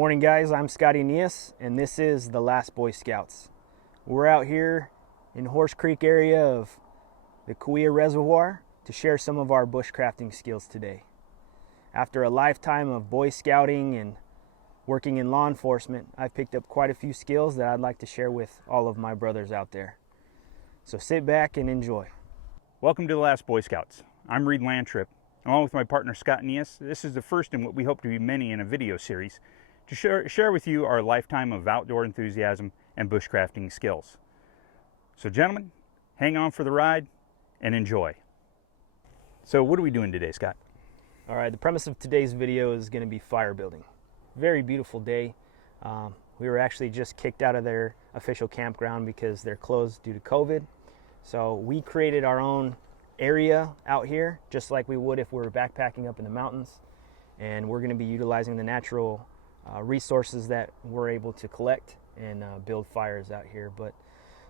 Morning guys, I'm Scotty Nias and this is the Last Boy Scouts. We're out here in Horse Creek area of the Kaweah Reservoir to share some of our bushcrafting skills today. After a lifetime of Boy Scouting and working in law enforcement, I've picked up quite a few skills that I'd like to share with all of my brothers out there. So sit back and enjoy. Welcome to the Last Boy Scouts. I'm Reed Landtrip. Along with my partner Scott Nias, this is the first in what we hope to be many in a video series to share with you our lifetime of outdoor enthusiasm and bushcrafting skills. So gentlemen, hang on for the ride and enjoy. So what are we doing today, Scott? All right, the premise of today's video is going to be fire building. Very beautiful day. We were actually just kicked out of their official campground because they're closed due to COVID. So we created our own area out here, just like we would if we were backpacking up in the mountains. And we're going to be utilizing the natural resources that we're able to collect and build fires out here. But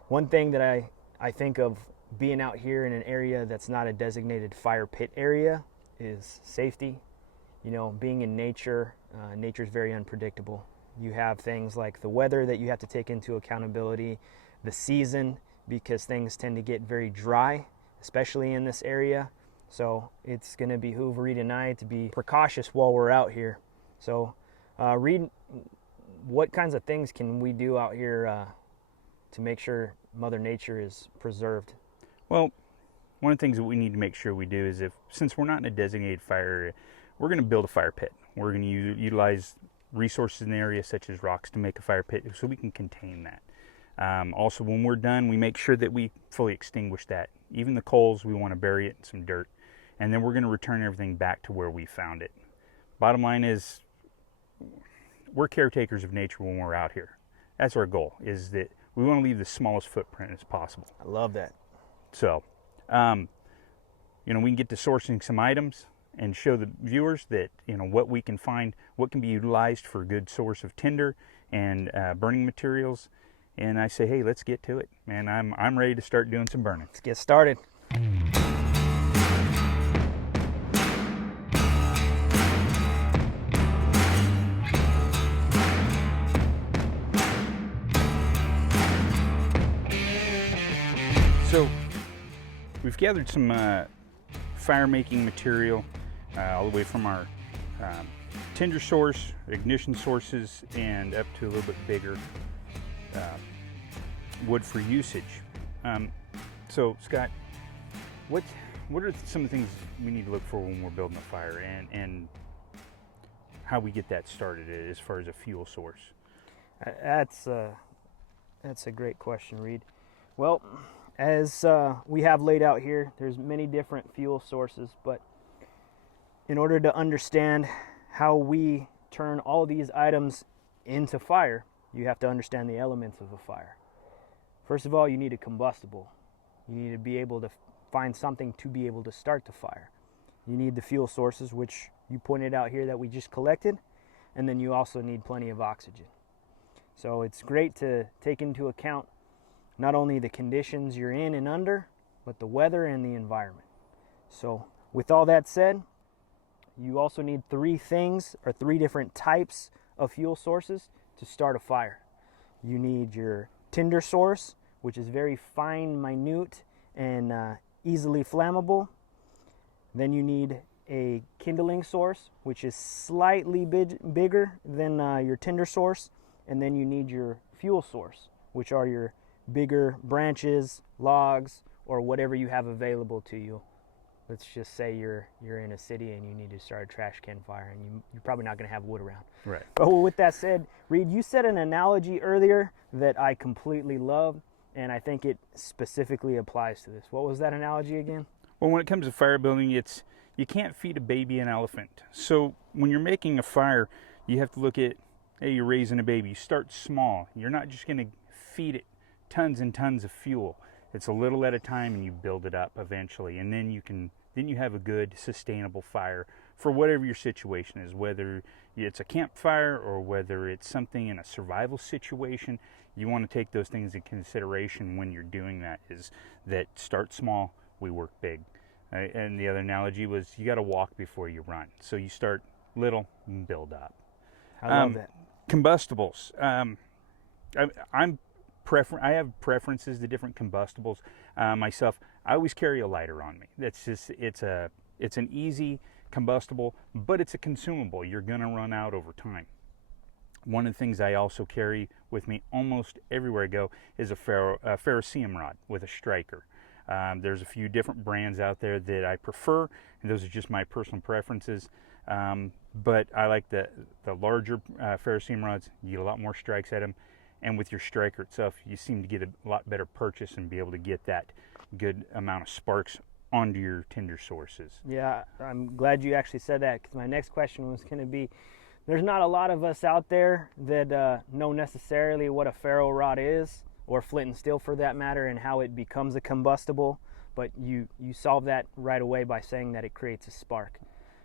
one thing that I think of being out here in an area that's not a designated fire pit area is safety. You know, being in nature, nature's very unpredictable. You have things like the weather that you have to take into accountability, the season, because things tend to get very dry, especially in this area. So it's going to behoove Reed and I to be precautious while we're out here. So Reed, what kinds of things can we do out here to make sure Mother Nature is preserved? Well, one of the things that we need to make sure we do is since we're not in a designated fire area, we're going to build a fire pit. We're going to utilize resources in the area such as rocks to make a fire pit so we can contain that. Also, when we're done, we make sure that we fully extinguish that. Even the coals, we want to bury it in some dirt. And then we're going to return everything back to where we found it. Bottom line is, we're caretakers of nature when we're out here. That's our goal, is that we want to leave the smallest footprint as possible. I love that. So, you know, we can get to sourcing some items and show the viewers that, you know, what we can find, what can be utilized for a good source of tinder and burning materials. And I say, hey, let's get to it, man. I'm ready to start doing some burning. Let's get started. So we've gathered some fire making material all the way from our tinder source, ignition sources, and up to a little bit bigger wood for usage. So Scott, what are some of the things we need to look for when we're building a fire, and how we get that started as far as a fuel source? That's a great question, Reed. Well, as we have laid out here, there's many different fuel sources, but in order to understand how we turn all these items into fire, you have to understand the elements of a fire. First of all, you need a combustible. You need to be able to find something to be able to start the fire. You need the fuel sources, which you pointed out here that we just collected, and then you also need plenty of oxygen. So it's great to take into account not only the conditions you're in and under, but the weather and the environment. So with all that said, you also need three different types of fuel sources to start a fire. You need your tinder source, which is very fine, minute, and easily flammable. Then you need a kindling source, which is slightly bigger than your tinder source. And then you need your fuel source, which are your bigger branches, logs, or whatever you have available to you. Let's just say you're in a city and you need to start a trash can fire, and you're probably not going to have wood around. Right. But with that said, Reed, you said an analogy earlier that I completely love, and I think it specifically applies to this. What was that analogy again? Well, when it comes to fire building, you can't feed a baby an elephant. So when you're making a fire, you have to look at, hey, you're raising a baby. You start small. You're not just going to feed it tons and tons of fuel. It's a little at a time, and you build it up eventually, and then you have a good sustainable fire for whatever your situation is, whether it's a campfire or whether it's something in a survival situation. You want to take those things into consideration when you're doing that, is that start small, we work big. And the other analogy was you got to walk before you run. So you start little and build up. I love that. Combustibles. I have preferences to different combustibles myself. I always carry a lighter on me. That's just it's an easy combustible, but it's a consumable. You're gonna run out over time. One of the things I also carry with me almost everywhere I go is a ferrocerium rod with a striker. There's a few different brands out there that I prefer, and those are just my personal preferences. But I like the larger ferrocerium rods. You get a lot more strikes at them, and with your striker itself, you seem to get a lot better purchase and be able to get that good amount of sparks onto your Tinder Sources. Yeah, I'm glad you actually said that, because my next question was going to be, there's not a lot of us out there that know necessarily what a ferro rod is, or flint and steel for that matter, and how it becomes a combustible, but you solve that right away by saying that it creates a spark.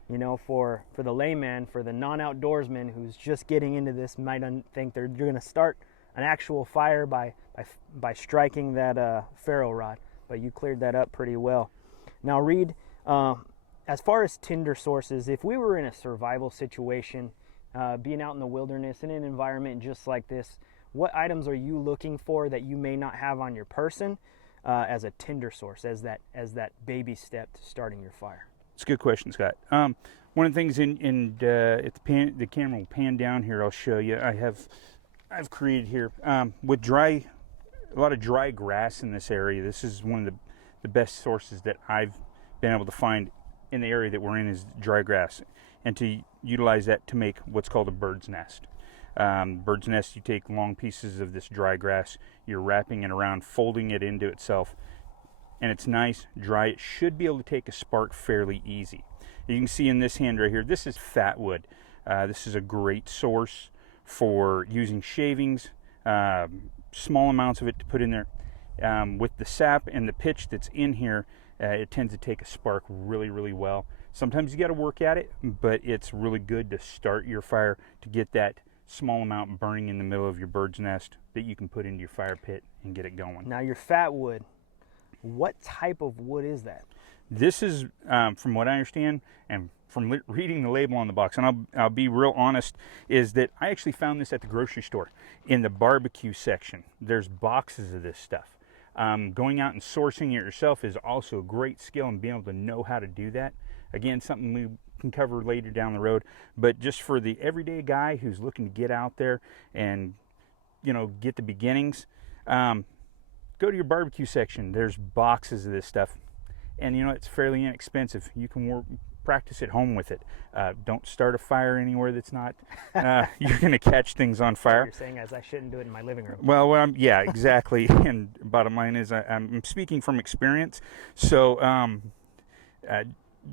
You know, for the layman, for the non-outdoorsman who's just getting into this, might think you're going to start an actual fire by striking that ferro rod, but you cleared that up pretty well. Now, Reed, as far as Tinder Sources, if we were in a survival situation, being out in the wilderness in an environment just like this, what items are you looking for that you may not have on your person as a Tinder Source, as that baby step to starting your fire? It's a good question, Scott. One of the things if the camera will pan down here, I'll show you. I've created here with a lot of dry grass in this area. This is one of the best sources that I've been able to find in the area that we're in, is dry grass, and to utilize that to make what's called a bird's nest. Bird's nest, you take long pieces of this dry grass, you're wrapping it around, folding it into itself, and it's nice, dry. It should be able to take a spark fairly easy. You can see in this hand right here, this is fat wood. This is a great source for using shavings, small amounts of it to put in there. With the sap and the pitch that's in here, it tends to take a spark really, really well. Sometimes you got to work at it, but it's really good to start your fire, to get that small amount burning in the middle of your bird's nest that you can put into your fire pit and get it going. Now, your fat wood, what type of wood is that? This is, from what I understand, and from reading the label on the box, and I'll be real honest, is that I actually found this at the grocery store in the barbecue section. There's boxes of this stuff. Going out and sourcing it yourself is also a great skill, and being able to know how to do that. Again, something we can cover later down the road, but just for the everyday guy who's looking to get out there and, you know, get the beginnings, go to your barbecue section. There's boxes of this stuff, and you know, it's fairly inexpensive. You can practice at home with it. Don't start a fire anywhere that's not, you're going to catch things on fire. You're saying as I shouldn't do it in my living room. Well, yeah, exactly. And bottom line is I'm speaking from experience. So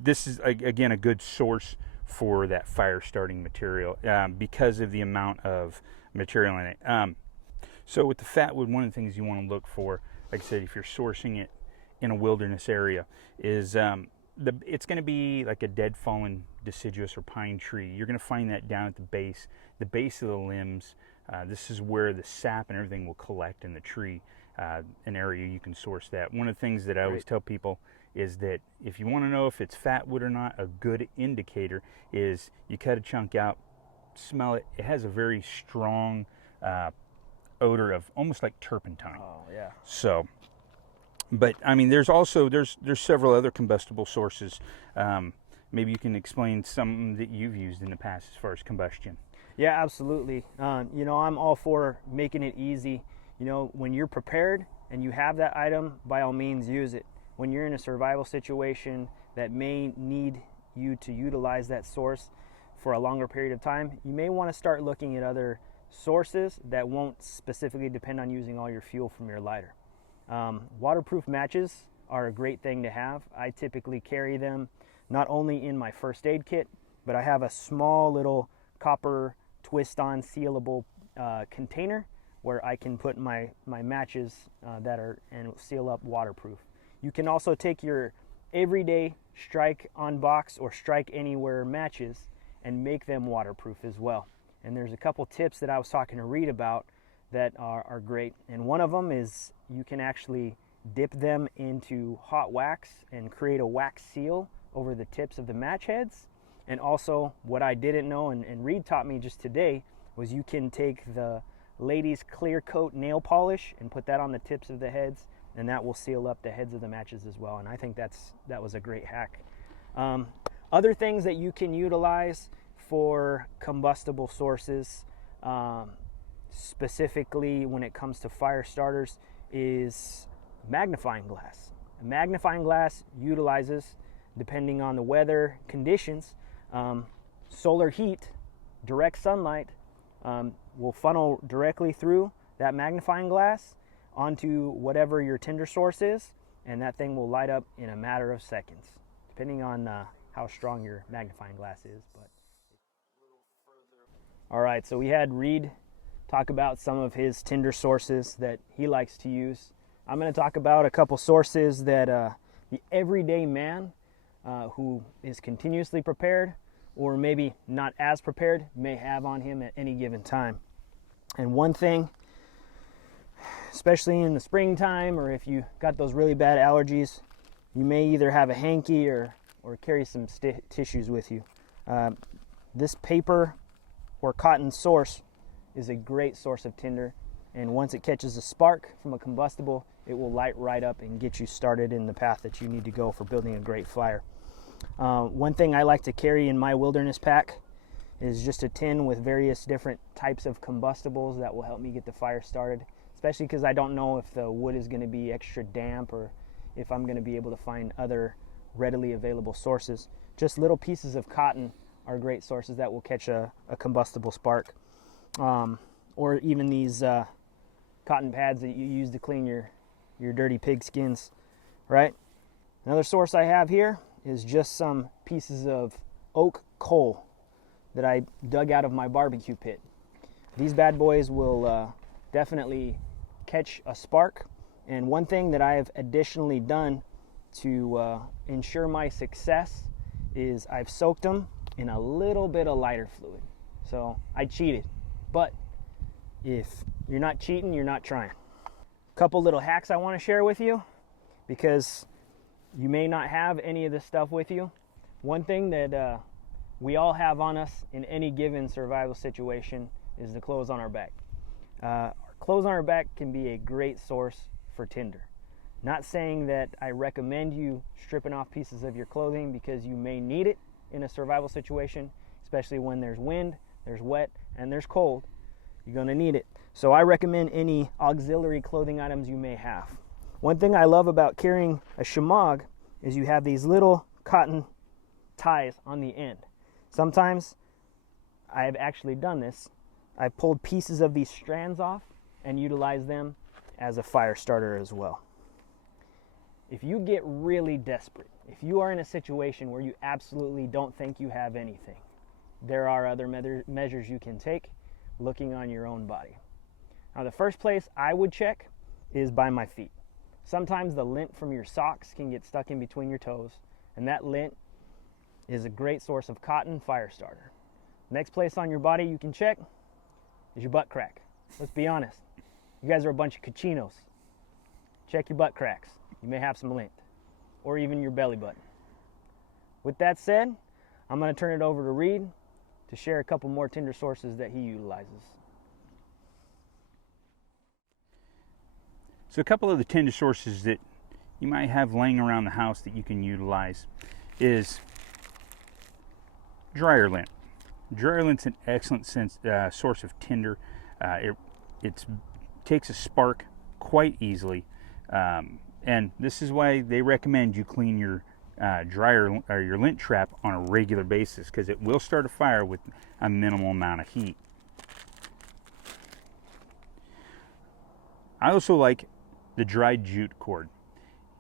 this is, again, a good source for that fire starting material because of the amount of material in it. So with the fat wood, one of the things you want to look for, like I said, if you're sourcing it in a wilderness area, is it's going to be like a dead fallen deciduous or pine tree. You're going to find that down at the base of the limbs. This is where the sap and everything will collect in the tree. An area you can source that. One of the things that I always tell people is that if you want to know if it's fat wood or not, a good indicator is you cut a chunk out, smell it. It has a very strong odor of almost like turpentine. Oh yeah. So, but I mean, there's several other combustible sources. Maybe you can explain some that you've used in the past as far as combustion. Yeah, absolutely. You know, I'm all for making it easy. You know, when you're prepared and you have that item, by all means use it. When you're in a survival situation that may need you to utilize that source for a longer period of time, you may want to start looking at other sources that won't specifically depend on using all your fuel from your lighter. Waterproof matches are a great thing to have. I typically carry them not only in my first aid kit, but I have a small little copper twist-on sealable container where I can put my matches and seal up waterproof. You can also take your everyday strike on box or strike anywhere matches and make them waterproof as well. And there's a couple tips that I was talking to Reed about that are great. And one of them is you can actually dip them into hot wax and create a wax seal over the tips of the match heads. And also, what I didn't know, and Reed taught me just today, was you can take the ladies clear coat nail polish and put that on the tips of the heads, and that will seal up the heads of the matches as well. And I think that was a great hack. Other things that you can utilize for combustible sources, specifically when it comes to fire starters, is magnifying glass. A magnifying glass utilizes, depending on the weather conditions, solar heat, direct sunlight will funnel directly through that magnifying glass onto whatever your tinder source is, and that thing will light up in a matter of seconds, depending on how strong your magnifying glass is. But all right, so we had Reed talk about some of his tinder sources that he likes to use. I'm going to talk about a couple sources that the everyday man who is continuously prepared, or maybe not as prepared, may have on him at any given time. And one thing, especially in the springtime, or if you got those really bad allergies, you may either have a hanky or carry some tissues with you. This paper or cotton source is a great source of tinder, and once it catches a spark from a combustible, it will light right up and get you started in the path that you need to go for building a great fire. One thing I like to carry in my wilderness pack is just a tin with various different types of combustibles that will help me get the fire started, especially because I don't know if the wood is going to be extra damp or if I'm going to be able to find other readily available sources. Just little pieces of cotton are great sources that will catch a combustible spark. Or even these cotton pads that you use to clean your dirty pig skins, right? Another source I have here is just some pieces of oak coal that I dug out of my barbecue pit. These bad boys will definitely catch a spark. And one thing that I have additionally done to ensure my success is I've soaked them in a little bit of lighter fluid. So I cheated, but if you're not cheating, you're not trying. A couple little hacks I want to share with you, because you may not have any of this stuff with you. One thing that we all have on us in any given survival situation is the clothes on our back. Our clothes on our back can be a great source for tinder. Not saying that I recommend you stripping off pieces of your clothing, because you may need it in a survival situation, especially when there's wind, there's wet, and there's cold. You're going to need it. So I recommend any auxiliary clothing items you may have. One thing I love about carrying a shemagh is you have these little cotton ties on the end. Sometimes I've actually done this. I've pulled pieces of these strands off and utilized them as a fire starter as well. If you get really desperate, if you are in a situation where you absolutely don't think you have anything, there are other measures you can take looking on your own body. Now, the first place I would check is by my feet. Sometimes the lint from your socks can get stuck in between your toes, and that lint is a great source of cotton fire starter. Next place on your body you can check is your butt crack. Let's be honest. You guys are a bunch of cochinos. Check your butt cracks. You may have some lint, or even your belly button. With that said, I'm going to turn it over to Reed to share a couple more tinder sources that he utilizes. So a couple of the tinder sources that you might have laying around the house that you can utilize is dryer lint. Dryer lint's an excellent source of tinder. It takes a spark quite easily, and this is why they recommend you clean your dryer or your lint trap on a regular basis, because it will start a fire with a minimal amount of heat. I also like the dried jute cord.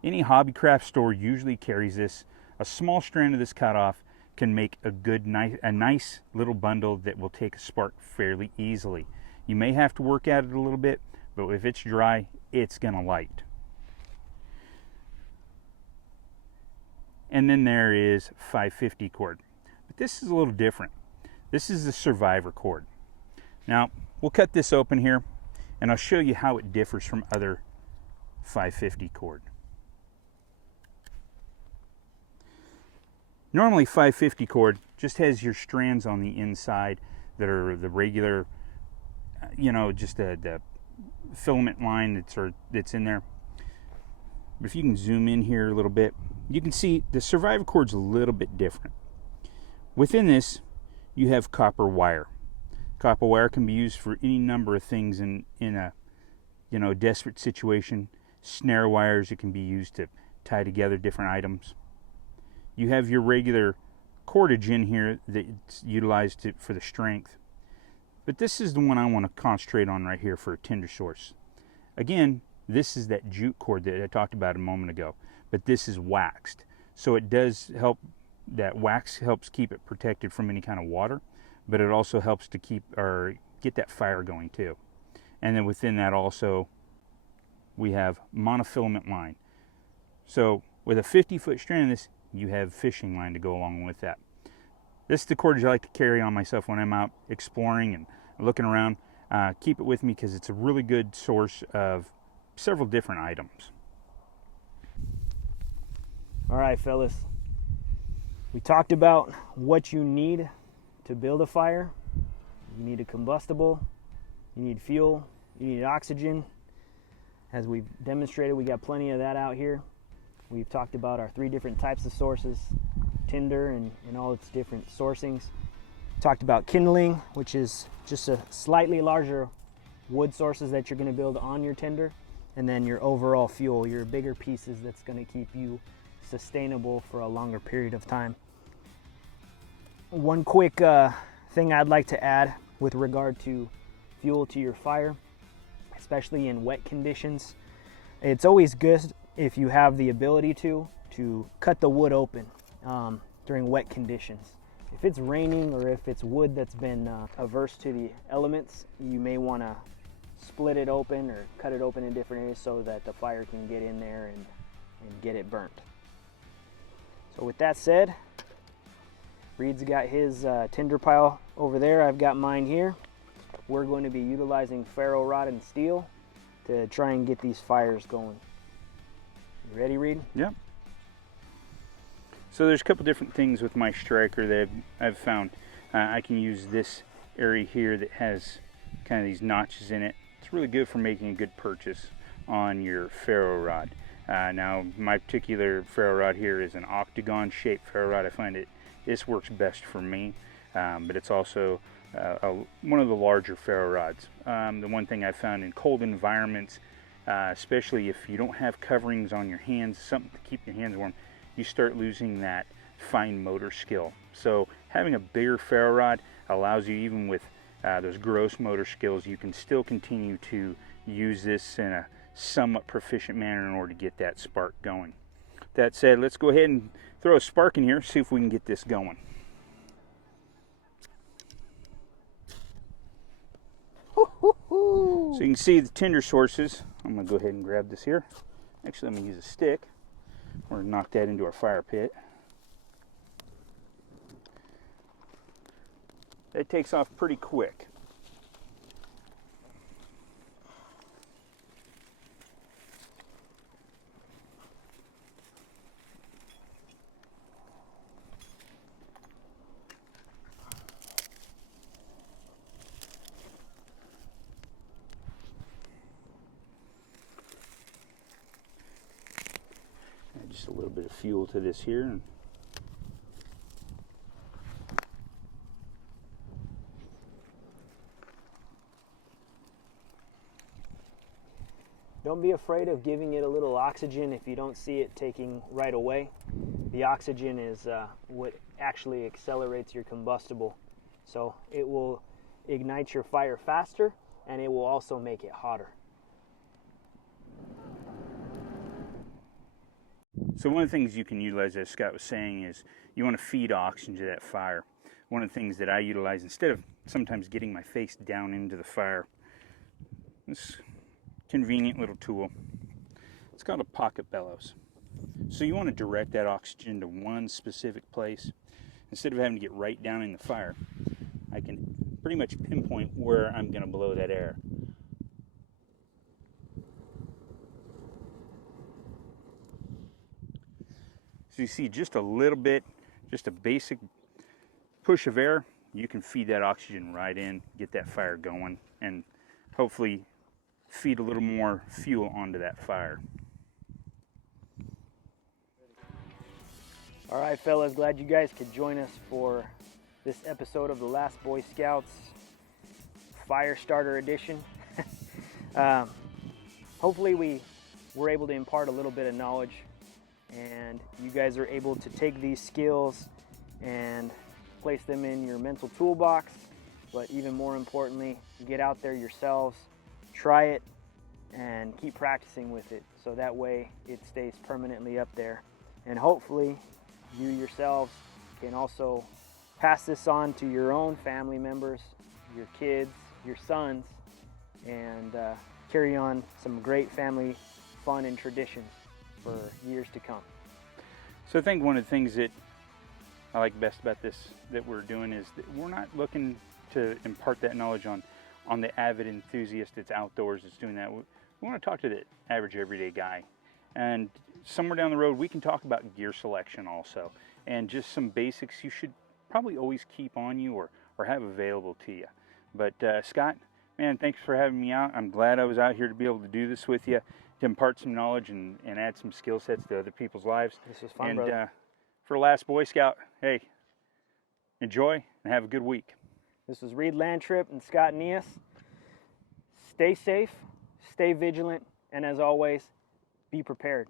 Any hobbycraft store usually carries this. A small strand of this cut off can make a nice little bundle that will take a spark fairly easily. You may have to work at it a little bit, but if it's dry, it's gonna light. And then there is 550 cord. But this is a little different. This is the survivor cord. Now, we'll cut this open here, and I'll show you how it differs from other 550 cord. Normally 550 cord just has your strands on the inside that are the regular you know, just the filament line that's in there. But if you can zoom in here a little bit, you can see the survivor cord's a little bit different. Within this, you have copper wire. Copper wire can be used for any number of things in a, you know, desperate situation. Snare wires, it can be used to tie together different items. You have your regular cordage in here that's utilized for the strength. But this is the one I want to concentrate on right here for a Tinder Source. Again, this is that jute cord that I talked about a moment ago, but this is waxed. So it does help, that wax helps keep it protected from any kind of water, but it also helps to keep or get that fire going too. And then within that also, we have monofilament line. So with a 50-foot strand of this, you have fishing line to go along with that. This is the cordage I like to carry on myself when I'm out exploring and looking around. Keep it with me because it's a really good source of several different items. All right, fellas. We talked about what you need to build a fire. You need a combustible, you need fuel, you need oxygen. As we've demonstrated, we got plenty of that out here. We've talked about our 3 different types of sources, tinder and all its different sourcings. Talked about kindling, which is just a slightly larger wood sources that you're going to build on your tinder, and then your overall fuel, your bigger pieces that's going to keep you sustainable for a longer period of time. One quick thing I'd like to add with regard to fuel to your fire, especially in wet conditions. It's always good if you have the ability to cut the wood open during wet conditions. If it's raining or if it's wood that's been averse to the elements, you may want to split it open or cut it open in different areas so that the fire can get in there and get it burnt. So with that said, Reed's got his tinder pile over there. I've got mine here. We're going to be utilizing ferro rod and steel to try and get these fires going. You ready, Reed? Yep. So there's a couple different things with my striker that I've found. I can use this area here that has kind of these notches in it. It's really good for making a good purchase on your ferro rod. Now my particular ferro rod here is an octagon shaped ferro rod. I find this works best for me, but it's also one of the larger ferro rods. The one thing I found in cold environments, especially if you don't have coverings on your hands, something to keep your hands warm, you start losing that fine motor skill. So having a bigger ferro rod allows you, even with those gross motor skills, you can still continue to use this in a somewhat proficient manner in order to get that spark going. That said, let's go ahead and throw a spark in here, see if we can get this going. So you can see the Tinder Sources. I'm going to go ahead and grab this here. Actually, I'm going to use a stick. We're going to knock that into our fire pit. That takes off pretty quick. Just a little bit of fuel to this here. Don't be afraid of giving it a little oxygen if you don't see it taking right away. The oxygen is what actually accelerates your combustible. So it will ignite your fire faster, and it will also make it hotter. So one of the things you can utilize, as Scott was saying, is you want to feed oxygen to that fire. One of the things that I utilize, instead of sometimes getting my face down into the fire, this convenient little tool, it's called a pocket bellows. So you want to direct that oxygen to one specific place. Instead of having to get right down in the fire, I can pretty much pinpoint where I'm going to blow that air. So you see just a little bit, just a basic push of air, you can feed that oxygen right in, get that fire going. And hopefully feed a little more fuel onto that fire. All right, fellas, glad you guys could join us for this episode of the Last Boy Scouts Fire Starter Edition. Hopefully we were able to impart a little bit of knowledge, and you guys are able to take these skills and place them in your mental toolbox, but even more importantly, get out there yourselves, try it, and keep practicing with it, so that way it stays permanently up there. And hopefully you yourselves can also pass this on to your own family members, your kids, your sons, and carry on some great family fun and traditions for years to come. So I think one of the things that I like best about this that we're doing is that we're not looking to impart that knowledge on the avid enthusiast that's outdoors, that's doing that. We want to talk to the average everyday guy. And somewhere down the road, we can talk about gear selection also, and just some basics you should probably always keep on you or have available to you. But Scott, man, thanks for having me out. I'm glad I was out here to be able to do this with you, to impart some knowledge and add some skill sets to other people's lives. This was fun, and brother. For Last Boy Scout, hey, enjoy and have a good week. This is Reed Landtrip and Scott Neas. Stay safe, stay vigilant, and as always, be prepared.